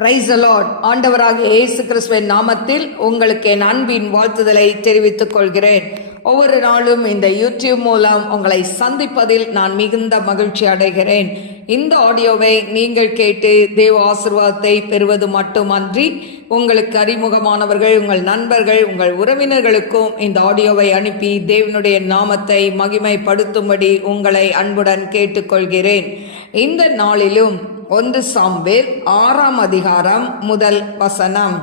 Price allot ஆண்டவராக இயேசு கிறிஸ்துவின் நாமத்தில் உங்களுக்கு என் அன்பின் வாழ்த்துதலை தெரிவித்துக் கொள்கிறேன். ஒவ்வொரு நாளும் இந்த யூடியூப் மூலம் உங்களை சந்திப்பதில் நான் மிகுந்த மகிழ்ச்சி அடைகிறேன். இந்த ஆடியோவை நீங்கள் கேட்டு தேவ ஆசிர்வாதத்தை பெறுவது மட்டுமன்றி உங்களுக்கு அறிமுகமானவர்கள் உங்கள் நண்பர்கள் உங்கள் உறவினர்களுக்கும் இந்த ஆடியோவை அனுப்பி தேவனுடைய நாமத்தை மகிமைப்படுத்தும்படி உங்களை அன்புடன் கேட்டுக்கொள்கிறேன். இந்த நாளிலும் ஒன்று சாம்பேல் ஆறாம் அதிகாரம் முதல் வசனம்.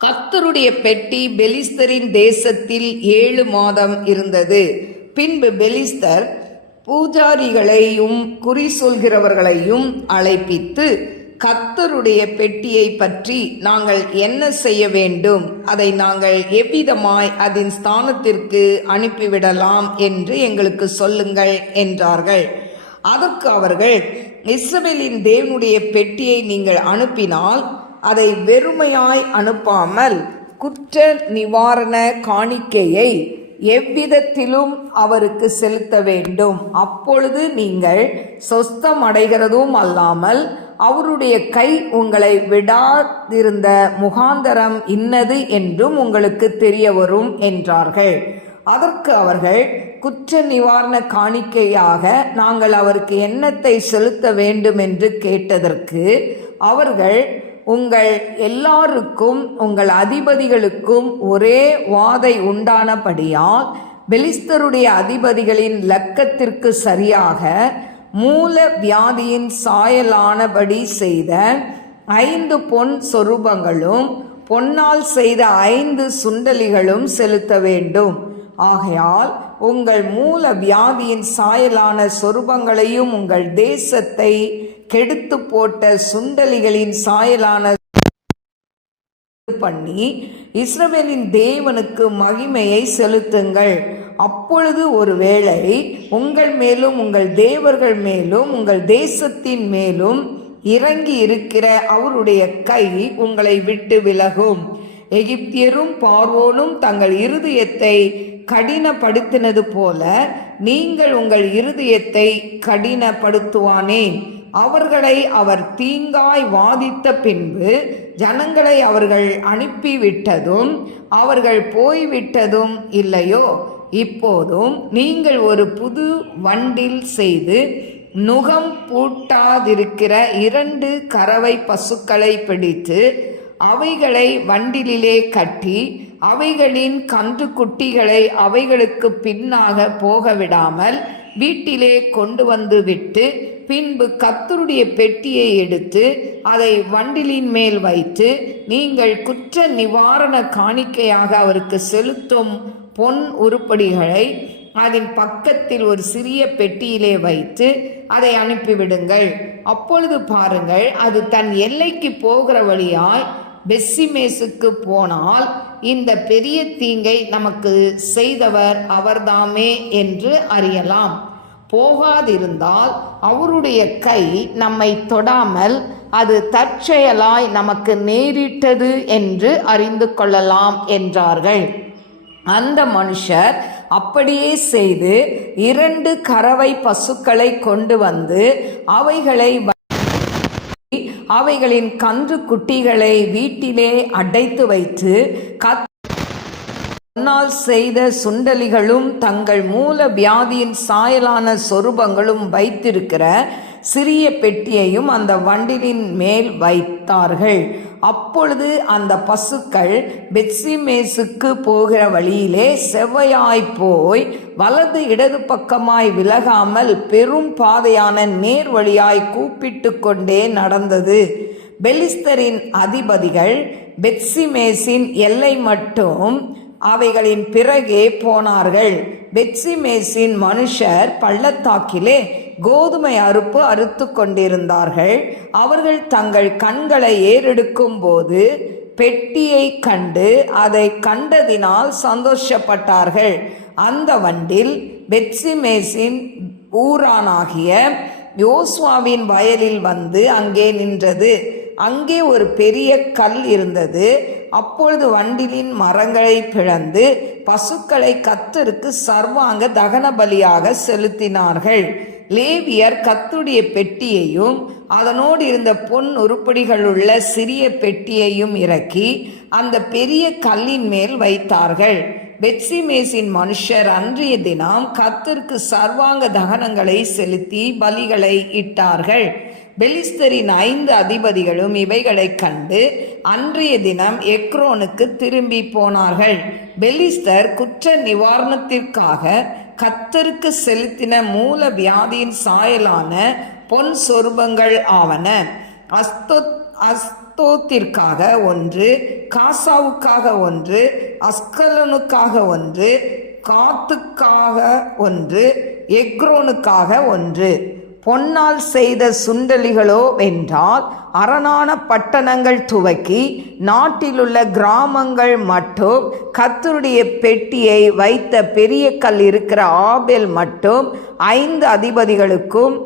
கத்தருடைய பெட்டி பெலிஸ்தரின் தேசத்தில் ஏழு மாதம் இருந்தது. பின்பு பெலிஸ்தர் பூஜாரிகளையும் குறி சொல்கிறவர்களையும் அழைப்பித்து கத்தருடைய பெட்டியை பற்றி நாங்கள் என்ன செய்ய வேண்டும்? அதை நாங்கள் எவ்விதமாய் அதன் ஸ்தானத்திற்கு அனுப்பிவிடலாம் என்று எங்களுக்கு சொல்லுங்கள் என்றார்கள். அதற்கு அவர்கள் இஸ்ரவேலின் தேவனுடைய பெட்டியை நீங்கள் அனுப்பினால் அதை வெறுமையாய் அனுப்பாமல் குற்ற நிவாரண காணிக்கையை எவ்விதத்திலும் அவருக்கு செலுத்த வேண்டும். அப்பொழுது நீங்கள் சொஸ்தம் அடைகிறதும் அல்லாமல் அவருடைய கை உங்களை விடாதிருந்த முகாந்தரம் இன்னது என்றும் உங்களுக்கு தெரிய வரும் என்றார்கள். அதற்கு அவர்கள் குற்ற நிவாரண காணிக்கையாக நாங்கள் அவருக்கு எண்ணத்தை செலுத்த வேண்டும் என்று கேட்டதற்கு அவர்கள் உங்கள் எல்லாருக்கும் உங்கள் அதிபதிகளுக்கும் ஒரே வாதை உண்டானபடியால் பெலிஸ்தருடைய அதிபதிகளின் லக்கத்திற்கு சரியாக மூல வியாதியின் சாயலானபடி செய்த ஐந்து பொன் சொரூபங்களும் பொன்னால் செய்த ஐந்து சுண்டலிகளும் செலுத்த வேண்டும். ஆகையால் உங்கள் மூல வியாதியின் சாயலான சொரூபங்களையும் உங்கள் தேசத்தை கெடுத்து போட்ட சுண்டலிகளின் சாயலான பண்ணி இஸ்ரவேலின் தேவனுக்கு மகிமையை செலுத்துங்கள். அப்பொழுது ஒருவேளை உங்கள் மேலும் உங்கள் தேவர்கள் மேலும் உங்கள் தேசத்தின் மேலும் இறங்கி இருக்கிற அவருடைய கை உங்களை விட்டு விலகும். எகிப்தியரும் பார்வோனும் தங்கள் இருதயத்தை கடினப்படுத்தினது போல நீங்கள் உங்கள் இருதயத்தை கடினப்படுத்துவானேன் அவர்களை அவர் தீங்காய் வாதித்த பின்பு ஜனங்களை அவர்கள் அனுப்பிவிட்டதும் அவர்கள் போய்விட்டதும் இல்லையோ? இப்போதும் நீங்கள் ஒரு புது வண்டில் செய்து நுகம் பூட்டாதிருக்கிற இரண்டு கறவை பசுக்களை பிடித்து அவைகளை வண்டிலே கட்டி அவைகளின் கன்று குட்டிகளை அவைகளுக்கு பின்னாக போக விடாமல் வீட்டிலே கொண்டு வந்து விட்டு பின்பு கத்தருடைய பெட்டியை எடுத்து அதை வண்டிலின் மேல் வைத்து நீங்கள் குற்ற நிவாரண காணிக்கையாக அவருக்கு செலுத்தும் பொன் உருப்படிகளை அதன் பக்கத்தில் ஒரு சிறிய பெட்டியிலே வைத்து அதை அனுப்பிவிடுங்கள். அப்பொழுது பாருங்கள் அது தன் எல்லைக்கு போகிற வழியாய் பெஸ்ஸிமேசுக்கு போனால் இந்த பெரிய தீங்கை நமக்கு செய்தவர் அவர்தாமே என்று அறியலாம். போகாதிருந்தால் அவருடைய கை நம்மை தொடாமல் அது தற்செயலாய் நமக்கு நேரிட்டது என்று அறிந்து கொள்ளலாம் என்றார்கள். அந்த மனுஷர் அப்படியே செய்து இரண்டு கறவை பசுக்களை கொண்டு வந்து அவைகளை அவைகளின் கன்று குட்டிகளை வீட்டிலே அடைத்து வைத்து கத் முன்னால் செய்த சுண்டலிகளும் தங்கள் மூல வியாதியின் சாயலான சொரூபங்களும் வைத்திருக்கிற சிறிய பெட்டியையும் அந்த வண்டிலின் மேல் வைத்தார்கள். அப்பொழுது அந்த பசுக்கள் பெட்சிமேசுக்கு போகிற வழியிலே செவ்வையாய் போய் வலது இடது பக்கமாய் விலகாமல் பெரும் பாதையான நேர் வழியாய் கூப்பிட்டு கொண்டே நடந்தது. பெலிஸ்தரின் அதிபதிகள் பெட்சிமேசின் எல்லை மட்டும் அவைகளின் பிறகே போனார்கள். பெட்சிமேசின் மனுஷர் பள்ளத்தாக்கிலே கோதுமை அறுப்பு அறுத்து கொண்டிருந்தார்கள். அவர்கள் தங்கள் கண்களை ஏறெடுக்கும் போது பெட்டியை கண்டு அதை கண்டதினால் சந்தோஷப்பட்டார்கள். அந்த வண்டில் பெட்சிமேசின் ஊரானாகிய யோஸ்வாவின் வயலில் வந்து அங்கே நின்றது. அங்கே ஒரு பெரிய கல் இருந்தது. அப்பொழுது வண்டிலின் மரங்களை பிளந்து பசுக்களை கத்தருக்கு சர்வாங்க தகன பலியாக செலுத்தினார்கள். லேவியர் கத்துடைய பெட்டியையும் அதனோடு இருந்த பொன் உருப்படிகளுள்ள சிறிய பெட்டியையும் இறக்கி அந்த பெரிய கல்லின் மேல் வைத்தார்கள். பெட்சிமேசின் மனுஷர் அன்றைய தினம் கத்திற்கு சர்வாங்க தகனங்களை செலுத்தி பலிகளை இட்டார்கள். பெலிஸ்தரின் ஐந்து அதிபதிகளும் இவைகளைக் கண்டு அன்றைய தினம் எக்ரோனுக்கு திரும்பி போனார்கள். பெலிஸ்தர் குற்ற நிவாரணத்திற்காக கத்தருக்கு செலுத்தின மூல வியாதியின் சாயலான பொன் சொருபங்கள் ஆவன. அஸ்தோ அஸ்தோத்திற்காக ஒன்று காசாவுக்காக ஒன்று அஸ்கலனுக்காக ஒன்று காத்துக்காக ஒன்று எக்ரோனுக்காக ஒன்று. பொன்னால் செய்த சுண்டலிகளோ வென்றால் அரணான பட்டணங்கள் துவக்கி நாட்டிலுள்ள கிராமங்கள் மட்டும் கத்தருடைய பெட்டியை வைத்த பெரிய கல் இருக்கிற ஆபேல் மட்டும் ஐந்து அதிபதிகளுக்கும்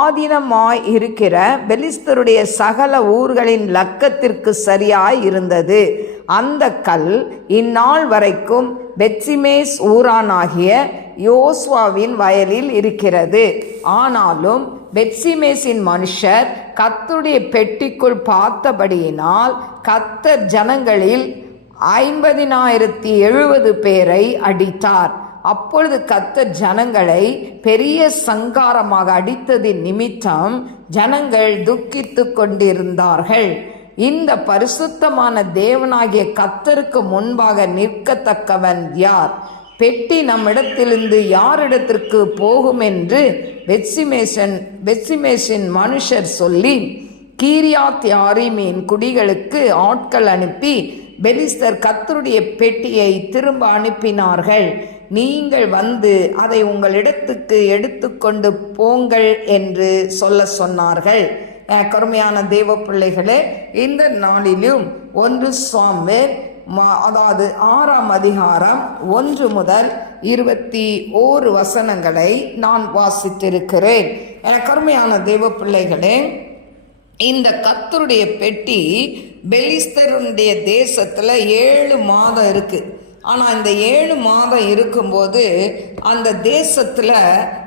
ஆதீனமாய் இருக்கிற பெலிஸ்தருடைய சகல ஊர்களின் லக்கத்திற்கு சரியாய் இருந்தது. அந்த கல் இந்நாள் வரைக்கும் பெட்சிமேஸ் ஊரானாகிய யோஸ்வாவின் வயலில் இருக்கிறது. ஆனாலும் பெட்சிமேஸின் மனுஷர் கத்துடைய பெட்டிக்குள் பார்த்தபடியினால் கத்தர் ஜனங்களில் ஐம்பதினாயிரத்தி எழுபது பேரை அடித்தார். அப்பொழுது கத்தர் ஜனங்களை பெரிய சங்காரமாக அடித்ததின் நிமித்தம் ஜனங்கள் துக்கித்து கொண்டிருந்தார்கள். இந்த பரிசுத்தமான தேவனாகிய கத்தருக்கு முன்பாக நிற்கத்தக்கவன் யார்? பெட்டி நம்மிடத்திலிருந்து யாரிடத்திற்கு போகும் என்று வெட்சிமேஷன் வெட்சிமேஷின் மனுஷர் சொல்லி கீரியாத் யாரிமீன் குடிகளுக்கு ஆட்கள் அனுப்பி பெலிஸ்தர் கத்தருடைய பெட்டியை திரும்ப அனுப்பினார்கள். நீங்கள் வந்து அதை உங்களிடத்துக்கு எடுத்துக்கொண்டு போங்கள் என்று சொல்ல சொன்னார்கள். கருமையான தேவ பிள்ளைகளே இந்த நாளிலும் ஒன்று சுவாமேல் அதாவது ஆறாம் அதிகாரம் ஒன்று முதல் இருபத்தி ஓரு வசனங்களை நான் வாசித்திருக்கிறேன். என கருமையான தேவ பிள்ளைகளே இந்த கத்தருடைய பெட்டி பெலிஸ்தருடைய தேசத்தில் ஏழு மாதம் இருக்குது ஆனால் இந்த ஏழு மாதம் இருக்கும்போது அந்த தேசத்தில்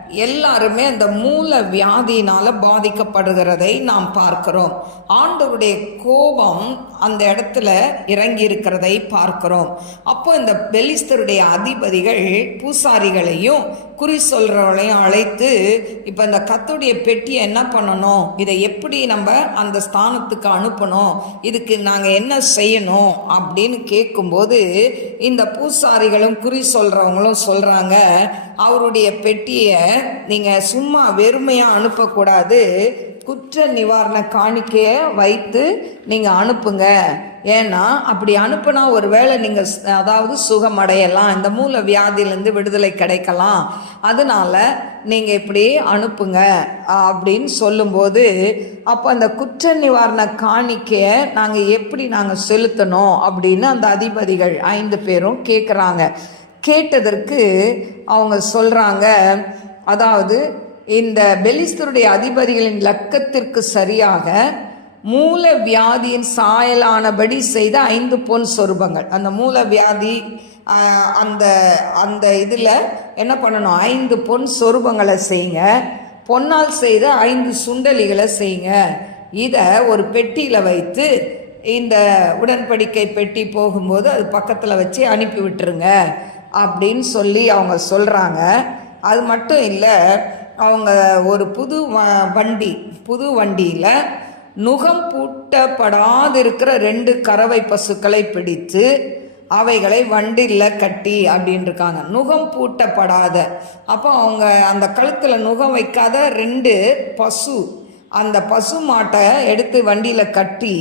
எல்லாருமே அந்த மூல வியாதியினால் பாதிக்கப்படுகிறதை நாம் பார்க்கிறோம். ஆண்டவருடைய கோபம் அந்த இடத்துல இறங்கி இருக்கிறதை பார்க்கிறோம். அப்போ இந்த பெலிஸ்தருடைய அதிபதிகள் பூசாரிகளையும் குறி சொல்கிறவளையும் அழைத்து இப்போ இந்த கத்துடைய பெட்டியை என்ன பண்ணணும்? இதை எப்படி நம்ம அந்த ஸ்தானத்துக்கு அனுப்பணும்? இதுக்கு நாங்கள் என்ன செய்யணும்? அப்படின்னு கேட்கும்போது இந்த பூசாரிகளும் குறி சொல்கிறவங்களும் சொல்கிறாங்க அவருடைய பெட்டியை நீங்கள் சும்மா வெறுமையாக அனுப்பக்கூடாது. குற்ற நிவாரண காணிக்கையை வைத்து நீங்கள் அனுப்புங்க. ஏன்னா அப்படி அனுப்புனா ஒருவேளை நீங்கள் அதாவது அதாவது சுகமடையலாம் இந்த மூல வியாதியிலேருந்து விடுதலை கிடைக்கலாம். அதனால நீங்கள் இப்படி அனுப்புங்க அப்படின்னு சொல்லும்போது அப்போ அந்த குற்ற நிவாரண காணிக்கையை நாங்கள் எப்படி நாங்கள் செலுத்தணும் அப்படின்னு அந்த அதிபதிகள் ஐந்து பேரும் கேட்குறாங்க கேட்டதற்கு அவங்க சொல்கிறாங்க அதாவது இந்த பெலிஸ்தருடைய அதிபதிகளின் லக்கத்திற்கு சரியாக மூல வியாதியின் சாயலானபடி செய்த ஐந்து பொன் சொரூபங்கள். அந்த மூல வியாதி அந்த அந்த இதில் என்ன பண்ணணும்? ஐந்து பொன் சொருபங்களை செய்யுங்க. பொன்னால் செய்த ஐந்து சுண்டலிகளை செய்யுங்க. இதை ஒரு பெட்டியில் வைத்து இந்த உடன்படிக்கை பெட்டி போகும்போது அது பக்கத்தில் வச்சு அனுப்பி விட்டுருங்க. அப்படின்னு சொல்லி அவங்க சொல்கிறாங்க அது மட்டும் இல்லை அவங்க ஒரு புது வ- வண்டி புது வண்டியில் நுகம் பூட்டப்படாதிருக்கிற ரெண்டு கறவை பசுக்களை பிடித்து அவைகளை வண்டியில் கட்டி அப்படின்னு இருக்காங்க நுகம் பூட்டப்படாத. அப்போ அவங்க அந்த கழுத்தில் நுகம் வைக்காத ரெண்டு பசு அந்த பசு மாட்டை எடுத்து வண்டியில் கட்டி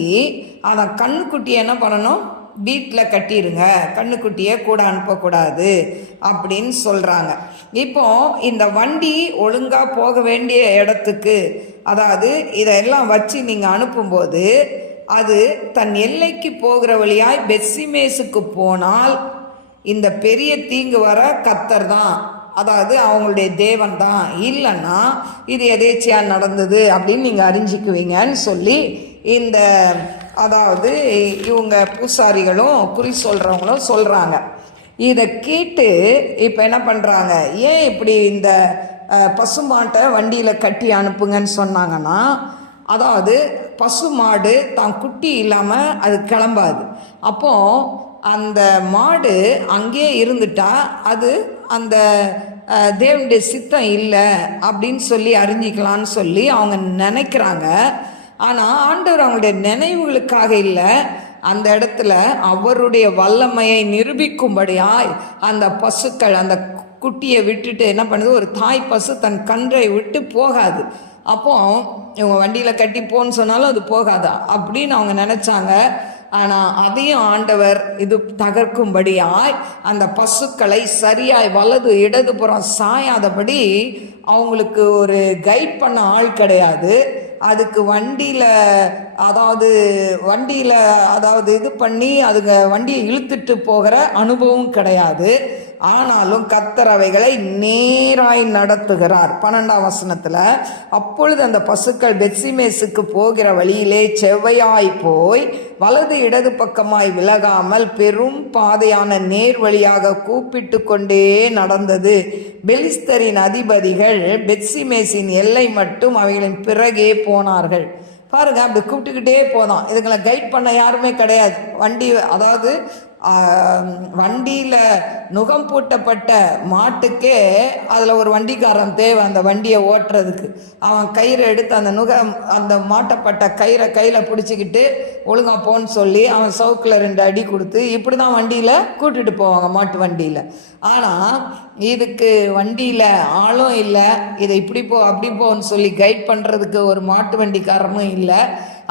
அதை கண்ணுக்குட்டியை என்ன பண்ணணும்? வீட்டில் கட்டிடுங்க கண்ணுக்குட்டியை கூட அனுப்பக்கூடாது அப்படின்னு சொல்கிறாங்க இப்போ இந்த வண்டி ஒழுங்காக போக வேண்டிய இடத்துக்கு அதாவது இதெல்லாம் வச்சு நீங்கள் அனுப்பும்போது அது தன் எல்லைக்கு போகிற வழியாய் பெஸ்ஸிமேஸுக்கு போனால் இந்த பெரிய தீங்கு வர கத்தர் தான். அதாவது அவங்களுடைய தேவன் தான். இல்லைன்னா இது எதேச்சியாக நடந்தது அப்படின்னு நீங்கள் அறிஞ்சிக்குவீங்கன்னு சொல்லி இந்த அதாவது இவங்க பூசாரிகளும் குறி சொல்கிறவங்களும் சொல்கிறாங்க இதை கேட்டு இப்போ என்ன பண்ணுறாங்க ஏன் இப்படி இந்த பசுமாட்டை வண்டியில் கட்டி அனுப்புங்கன்னு சொன்னாங்கன்னா அதாவது பசுமாடு தான் குட்டி இல்லாமல் அது கிளம்பாது. அப்போது அந்த மாடு அங்கேயே இருந்துட்டா அது அந்த தேவனுடைய சித்தம் இல்லை அப்படின்னு சொல்லி அறிஞ்சிக்கலான்னு சொல்லி அவங்க நினைக்கிறாங்க. ஆனால் ஆண்டவர் அவங்களுடைய நினைவுகளுக்காக இல்லை. அந்த இடத்துல அவருடைய வல்லமையை நிரூபிக்கும்படியாய் அந்த பசுக்கள் அந்த குட்டியை விட்டுட்டு என்ன பண்ணுது? ஒரு தாய் பசு தன் கன்றை விட்டு போகாது. அப்போ இவங்க வண்டியில் கட்டி போன்னு சொன்னாலும் அது போகாதா? அப்படின்னு அவங்க நினச்சாங்க. ஆனால் அதையும் ஆண்டவர் இது தகர்க்கும்படியாய் அந்த பசுக்களை சரியாய் வலது இடதுபுறம் சாயாதபடி அவங்களுக்கு ஒரு கைட் பண்ண ஆள் கிடையாது. அதுக்கு வண்டியில் அதாவது வண்டியில் அதாவது இது பண்ணி அதுங்க வண்டியை இழுத்துட்டு போகிற அனுபவம் கிடையாது. ஆனாலும் கத்தர் அவைகளை நேராய் நடத்துகிறார். பன்னெண்டாம் வசனத்தில் அப்பொழுது அந்த பசுக்கள் பெட்சிமேஸுக்கு போகிற வழியிலே செவ்வையாய் போய் வலது இடது பக்கமாய் விலகாமல் பெரும் பாதையான நேர் வழியாக கூப்பிட்டு கொண்டே நடந்தது. பெலிஸ்தரின் அதிபதிகள் பெட்சிமேஸின் எல்லை மட்டும் அவைகளின் பிறகே போனார்கள். பாருங்க அப்படி கூப்பிட்டுக்கிட்டே போதான். இதுங்களை கைட் பண்ண யாருமே கிடையாது. வண்டி அதாவது வண்டியில் நுகம் பூட்டப்பட்ட மாட்டுக்கே அதில் ஒரு வண்டிக்காரன் தேவை அந்த வண்டியை ஓட்டுறதுக்கு. அவன் கயிறை எடுத்து அந்த நுகம் அந்த மாட்டப்பட்ட கயிறை கையில் பிடிச்சிக்கிட்டு ஒழுங்காக போன்னு சொல்லி அவன் சவுக்கில் ரெண்டு அடி கொடுத்து இப்படி தான் வண்டியில் கூட்டிகிட்டு போவாங்க மாட்டு வண்டியில். ஆனால் இதுக்கு வண்டியில் ஆளும் இல்லை இதை இப்படி போ அப்படி போன்னு சொல்லி கைட் பண்ணுறதுக்கு ஒரு மாட்டு வண்டிக்காரனும் இல்லை.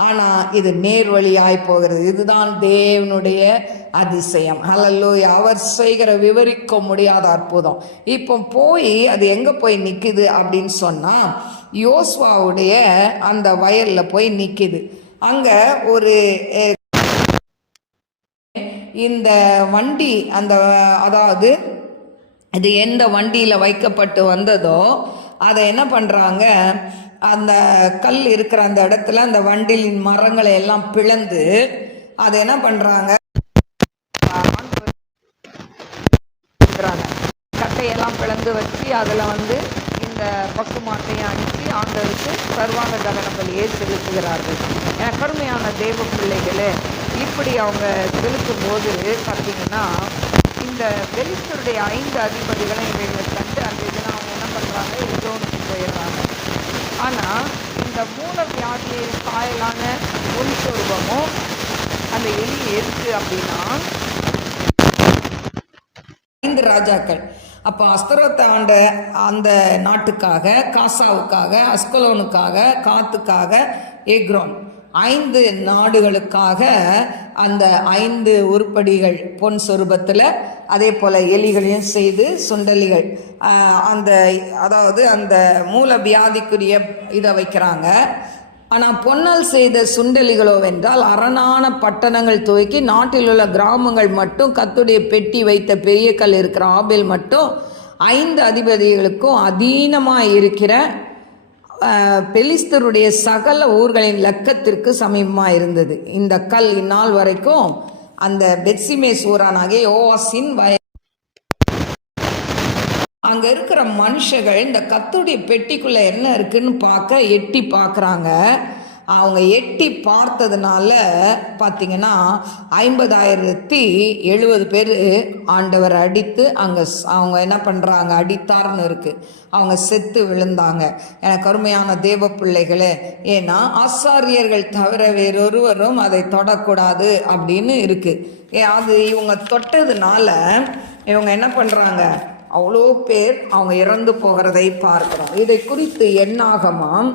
ஆனால் இது நேர் வழியாய் போகிறது. இதுதான் தேவனுடைய அதிசயம். ஹலல்லூயா அவர் செய்கிற விவரிக்க முடியாத அற்புதம். இப்போ போய் அது எங்கே போய் நிற்குது அப்படின்னு சொன்னால் யோஸ்வாவுடைய அந்த வயலில் போய் நிற்குது அங்கே ஒரு இந்த வண்டி அந்த அதாவது இது எந்த வண்டியில் வைக்கப்பட்டு வந்ததோ அதை என்ன பண்ணுறாங்க அந்த கல் இருக்கிற அந்த இடத்துல அந்த வண்டிலின் மரங்களை எல்லாம் பிளந்து அதை என்ன பண்ணுறாங்க கட்டையெல்லாம் பிளந்து வச்சு அதில் வந்து இந்த பக்கு மாட்டையும் அனுப்பி ஆண்டவருக்கு சர்வாங்க தகன பலியை செலுத்துகிறார்கள். என கடுமையான தேவ பிள்ளைகளே இப்படி அவங்க செலுத்தும் போது பார்த்தீங்கன்னா இந்த வெளிச்சருடைய ஐந்து அதிபதிகளை இவைகளை கண்டு அந்த இதெல்லாம் அவங்க என்ன பண்ணுறாங்க எக்ரோனுக்கு போயிடுறாங்க. ஆனால் இந்த மூல வியாதியை காயலான ஒளி சொருபமும் அந்த எலி எதுக்கு அப்படின்னா ஐந்து ராஜாக்கள். அப்போ அஸ்தரோத்தை ஆண்ட அந்த நாட்டுக்காக காசாவுக்காக அஸ்கலோனுக்காக காத்துக்காக எக்ரோன். ஐந்து நாடுகளுக்காக அந்த ஐந்து உருப்படிகள் பொன் சொரூபத்தில் அதே போல் எலிகளையும் செய்து சுண்டலிகள். அந்த அதாவது அந்த மூல வியாதிக்குரிய இதை வைக்கிறாங்க. ஆனால் பொன்னல் செய்த சுண்டலிகளோ வென்றால் அரணான பட்டணங்கள் துவக்கி நாட்டில் உள்ள கிராமங்கள் மட்டும் கத்துடைய பெட்டி வைத்த பெரிய கல் இருக்கிற ஆபில் மட்டும் ஐந்து அதிபதிகளுக்கும் அதீனமாக இருக்கிற பெலிஸ்தருடைய சகல ஊர்களின் லக்கத்திற்கு சமீபமாக இருந்தது. இந்த கல் இந்நாள் வரைக்கும் அந்த பெட்சிமேஸ் ஊரானாகிய யோவாசின் வய அங்க இருக்கிற மனுஷர்கள் இந்த கத்துடைய பெட்டிக்குள்ள என்ன இருக்குன்னு பார்க்க எட்டி பார்க்குறாங்க. அவங்க எட்டி பார்த்ததுனால பார்த்தீங்கன்னா ஐம்பதாயிரத்தி எழுபது பேர் ஆண்டவர் அடித்து அங்கே அவங்க என்ன பண்ணுறாங்க அடித்தார்னு இருக்குது அவங்க செத்து விழுந்தாங்க. எனக்கு அருமையான தேவ பிள்ளைகளே ஏன்னா ஆசாரியர்கள் தவிர வேறொருவரும் அதை தொடக்கூடாது அப்படின்னு இருக்குது ஏ அது இவங்க தொட்டதுனால இவங்க என்ன பண்ணுறாங்க அவ்வளோ பேர் அவங்க இறந்து போகிறதை பார்க்குறோம். இதை குறித்து என்னாகமாம்?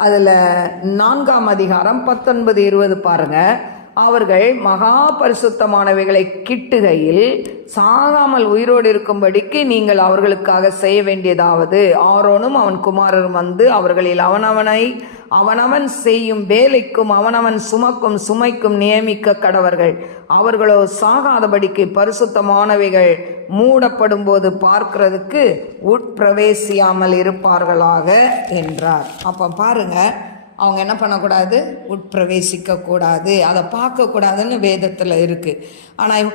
அதில் நான்காம் அதிகாரம் பத்தொன்பது இருபது பாருங்கள் அவர்கள் மகா பரிசுத்தமானவைகளை கிட்டுகையில் சாகாமல் உயிரோடு இருக்கும்படிக்கு நீங்கள் அவர்களுக்காக செய்ய வேண்டியதாவது. ஆரோனும் அவன் குமாரரும் வந்து அவர்களில் அவனவனை அவனவன் செய்யும் வேலைக்கும் அவனவன் சுமக்கும் சுமைக்கும் நியமிக்க கடவர்கள். அவர்களோ சாகாதபடிக்கு பரிசுத்தமானவைகள் மூடப்படும் போது பார்க்கிறதுக்கு உட்பிரவேசியாமல் இருப்பார்களாக என்றார். அப்போ பாருங்க அவங்க என்ன பண்ணக்கூடாது? உட்பிரவேசிக்கக்கூடாது. அதை பார்க்கக்கூடாதுன்னு வேதத்தில் இருக்குது ஆனால்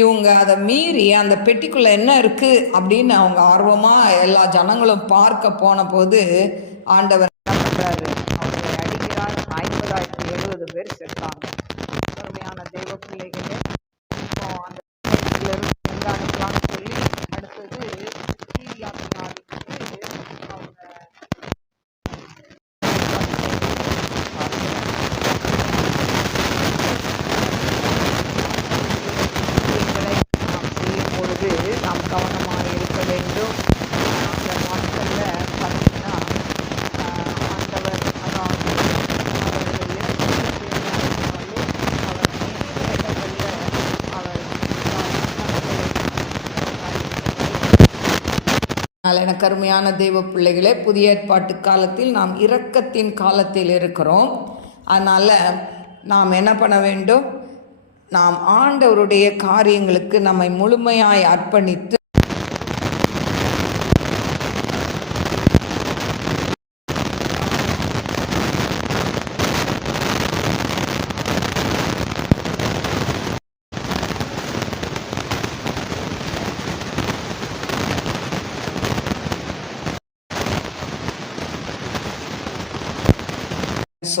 இவங்க அதை மீறி அந்த பெட்டிக்குள்ளே என்ன இருக்குது அப்படின்னு அவங்க ஆர்வமாக எல்லா ஜனங்களும் பார்க்க போன போது ஆண்டவர் என்ன பண்ணுறாரு அவங்களை அடிக்கிறார். ஐம்பதாயிரத்தி எழுபது பேர் செத்தாங்க. அருமையான தெய்வ பிள்ளைகளே இப்போ அந்த இடத்துலேருந்து எங்கே அனுப்பலாம்னு சொல்லி அடுத்தது சீரியாவின் நாடுக்கு அவங்க காரியங்களை நாம் செய்யும் பொழுது நாம் கவனமாக இருக்க வேண்டும் அந்த நாட்களில் பார்த்தீங்கன்னா ஆஹ், ஆண்டவர் அதாவது அவர்கள் இறப்புக்கு தேவையானாலும் அவர் அநேக இடங்களில் அவர் அதனால் எனக்கு அருமையான தெய்வ பிள்ளைகளே புதிய ஏற்பாட்டு காலத்தில் நாம் இரக்கத்தின் காலத்தில் இருக்கிறோம். அதனால் நாம் என்ன பண்ண வேண்டும்? நாம் ஆண்டவருடைய காரியங்களுக்கு நம்மை முழுமையாய் அர்ப்பணித்து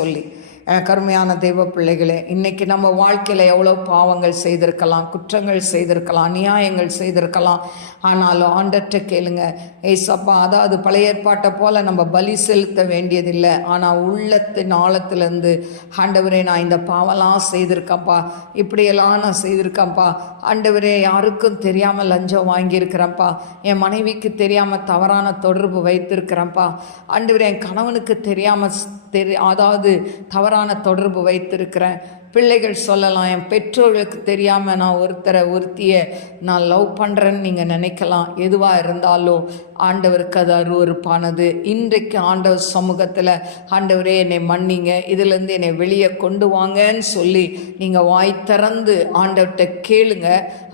சொல்லி. கருமையான தெய்வ பிள்ளைகளே இன்னைக்கு நம்ம வாழ்க்கையில் எவ்வளோ பாவங்கள் செய்திருக்கலாம் குற்றங்கள் செய்திருக்கலாம் அநியாயங்கள் செய்திருக்கலாம். ஆனாலும் ஆண்டற்ற கேளுங்க ஏசப்பா அதாவது பழைய ஏற்பாட்டை போல் நம்ம பலி செலுத்த வேண்டியதில்லை. ஆனால் உள்ளத்தின் ஆழத்துலேருந்து ஆண்டவரே நான் இந்த பாவம்லாம் செய்திருக்கேன்ப்பா இப்படியெல்லாம் நான் செய்திருக்கேன்ப்பா ஆண்டவரே யாருக்கும் தெரியாமல் லஞ்சம் வாங்கியிருக்கிறேன்ப்பா என் மனைவிக்கு தெரியாமல் தவறான தொடர்பு வைத்திருக்கிறேன்ப்பா ஆண்டவரே என் கணவனுக்கு தெரியாமல் தெரி அதாவது தவறான தொடர்பு வைத்திருக்கிறேன். பிள்ளைகள் சொல்லலாம் என் பெற்றோர்களுக்கு தெரியாமல் நான் ஒருத்தரை ஒருத்தியை நான் லவ் பண்ணுறேன்னு நீங்கள் நினைக்கலாம். எதுவாக இருந்தாலும் ஆண்டவருக்கு அது அருவறுப்பானது இன்றைக்கு ஆண்டவர் சமூகத்தில் ஆண்டவரே என்னை மன்னிங்க. இதிலேருந்து என்னை வெளியே கொண்டு வாங்கன்னு சொல்லி நீங்கள் வாய் திறந்து ஆண்டவர்கிட்ட கேளுங்க.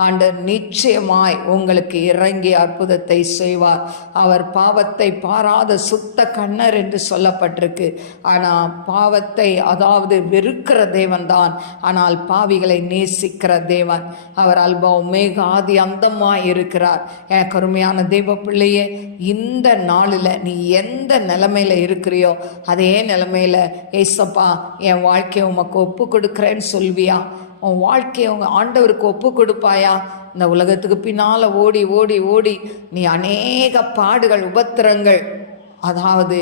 ஆண்டவர் நிச்சயமாய் உங்களுக்கு இறங்கி அற்புதத்தை செய்வார். அவர் பாவத்தை பாராத சுத்த கண்ணர் என்று சொல்லப்பட்டிருக்கு. ஆனால் பாவத்தை அதாவது வெறுக்கிற தேவன்தான் ஆனால் பாவிகளை நேசிக்கிற தேவன் அவர் அல்பா மேக ஆதி அந்தமாக இருக்கிறார். என் கருமையான தெய்வ பிள்ளையே இந்த நாளில் நீ எந்த நிலைமையில் இருக்கிறியோ அதே நிலைமையில் ஏசப்பா என் வாழ்க்கையை உமக்கு ஒப்பு கொடுக்குறேன்னு சொல்வியா? உன் வாழ்க்கையை உங்கள் ஆண்டவருக்கு ஒப்பு கொடுப்பாயா? இந்த உலகத்துக்கு பின்னால் ஓடி ஓடி ஓடி நீ அநேக பாடுகள் உபத்திரங்கள். அதாவது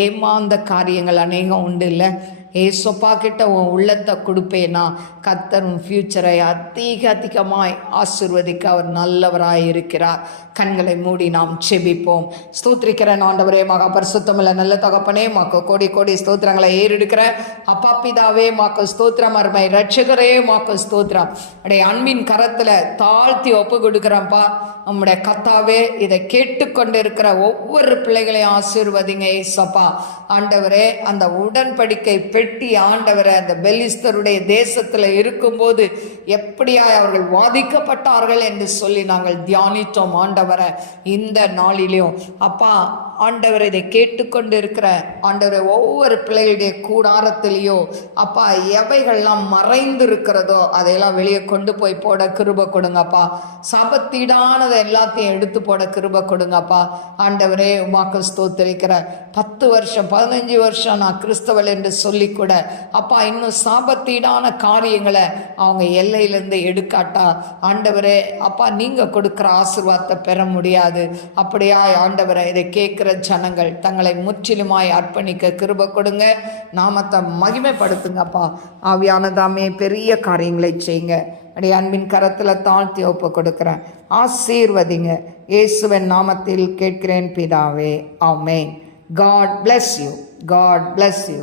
ஏமாந்த காரியங்கள் அநேகம் உண்டு இல்லை? ஏசப்பா கிட்ட உன் உள்ளத்தை கொடுப்பேனா? கத்தர் உன் ஃப்யூச்சரை அதிக அதிகமாய் ஆசிர்வதிக்க அவர் நல்லவராய் இருக்கிறார். கண்களை மூடி நாம் செபிப்போம். ஸ்தோத்திரிக்கிறேன் ஆண்டவரே மகா பரிசுத்தமில்ல நல்ல தகப்பனே மாக்கு கோடி கோடி ஸ்தோத்திரங்களை ஏறெடுக்கிற அப்பா பிதாவே மாக்கு ஸ்தோத்திரம் அருமை ரட்சகரே மாக்கு ஸ்தோத்திரம். அடைய அன்பின் கரத்தில் தாழ்த்தி ஒப்பு கொடுக்குறேன்ப்பா. நம்முடைய கத்தாவே இதை கேட்டுக்கொண்டு இருக்கிற ஒவ்வொரு பிள்ளைகளையும் ஆசீர்வதிங்க ஏசப்பா. ஆண்டவரே அந்த உடன்படிக்கை பெட்டி ஆண்டவரை அந்த பெலிஸ்தருடைய தேசத்தில் இருக்கும்போது எப்படியா அவர்கள் வாதிக்கப்பட்டார்கள் என்று சொல்லி நாங்கள் தியானித்தோம் ஆண்டவரை இந்த நாளிலையும் அப்பா ஆண்டவர் இதை கேட்டுக்கொண்டு இருக்கிற ஆண்டவரை ஒவ்வொரு பிள்ளைகளுடைய கூடாரத்திலேயோ அப்பா எவைகள்லாம் மறைந்து இருக்கிறதோ அதையெல்லாம் வெளியே கொண்டு போய் போட கிருப கொடுங்கப்பா. சபத்தீடானதை எல்லாத்தையும் எடுத்து போட கிருப கொடுங்கப்பா. ஆண்டவரே உமாக்கு ஸ்தோத்திரிக்கிற. பத்து வருஷம் பதினஞ்சு வருஷம் நான் கிறிஸ்தவள் என்று சொல்லி கூட அப்பா இன்னும் சாபத்தீடான காரியங்களை அவங்க எல்லையிலேருந்து எடுக்காட்டா. ஆண்டவரே அப்பா நீங்கள் கொடுக்குற ஆசிர்வாதத்தை பெற முடியாது. அப்படியா ஆண்டவரை இதை கேட்குற ஜனங்கள் தங்களை முற்றிலுமாய் அர்ப்பணிக்க கிருப கொடுங்க. நாமத்தை மகிமைப்படுத்துங்கப்பா. ஆவியானதாமே பெரிய காரியங்களை செய்யுங்க. அப்படி அன்பின் கரத்தில் தாழ்த்தி ஒப்பு கொடுக்குறேன். ஆசீர்வதிங்க. இயேசுவின் நாமத்தில் கேட்கிறேன் பிதாவே. ஆமே God bless you God bless you